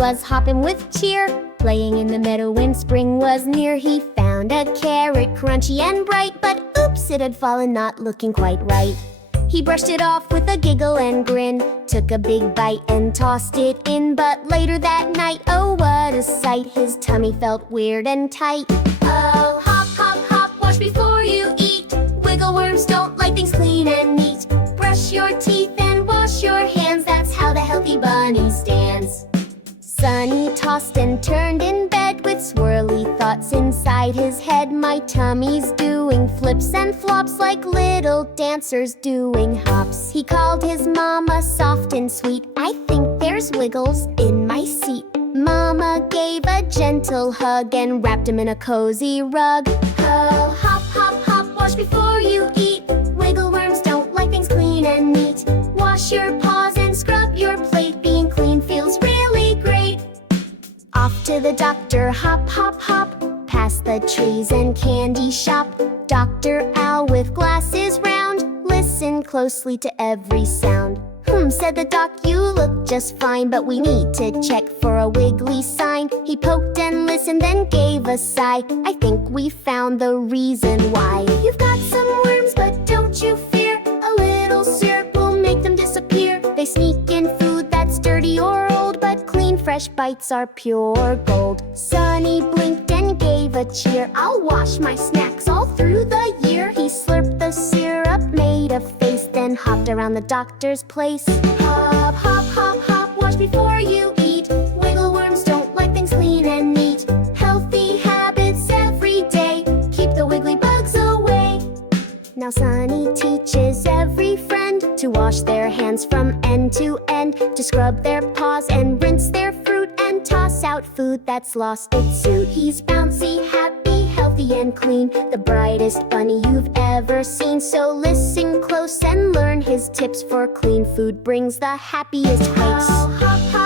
was hopping with cheer, playing in the meadow when spring was near. He found a carrot crunchy and bright, but oops, it had fallen, not looking quite right. He brushed it off with a giggle and grin, took a big bite and tossed it in. But later that night, oh what a sight, his tummy felt weird and tight. Oh, hop, hop, hop, wash before you eat. Wiggle worms don't like things clean and neat. Brush your teeth and wash your hands, that's how the healthy bunny stands. Sunny tossed and turned in bed with swirly thoughts inside his head. My tummy's doing flips and flops like little dancers doing hops. He called his mama soft and sweet, I think there's wiggles in my seat. Mama gave a gentle hug and wrapped him in a cozy rug. Oh, hop, hop, hop, wash before you eat. Wiggle worms don't like things clean and neat. Wash your paws and scrub your plate, being clean feels really great. Off to the doctor, hop, hop, hop, past the trees and candy shop. Dr. Owl with glasses round, listen closely to every sound. Said the doc, you look just fine, but we need to check for a wiggly sign. He poked and listened, then gave a sigh. I think we found the reason why. You've got some worms, but don't you fear. A little syrup will make them disappear. They sneak in food that's dirty or old, but clean, fresh bites are pure gold. Sunny blinked and gave a cheer. I'll wash my snacks all through the year. He slurped the syrup, made a face, then hopped around the doctor's place. Hop, hop, hop, hop, wash before you eat. Wiggle worms don't like things clean and neat. Healthy habits every day, keep the wiggly bugs away. Now Sunny teaches every friend to wash their hands from end to end, to scrub their paws and rinse their fruit, and toss out food that's lost its suit. He's bouncy, happy, healthy and clean, the brightest bunny you've ever seen. So listen close and learn his tips, for clean food brings the happiest face.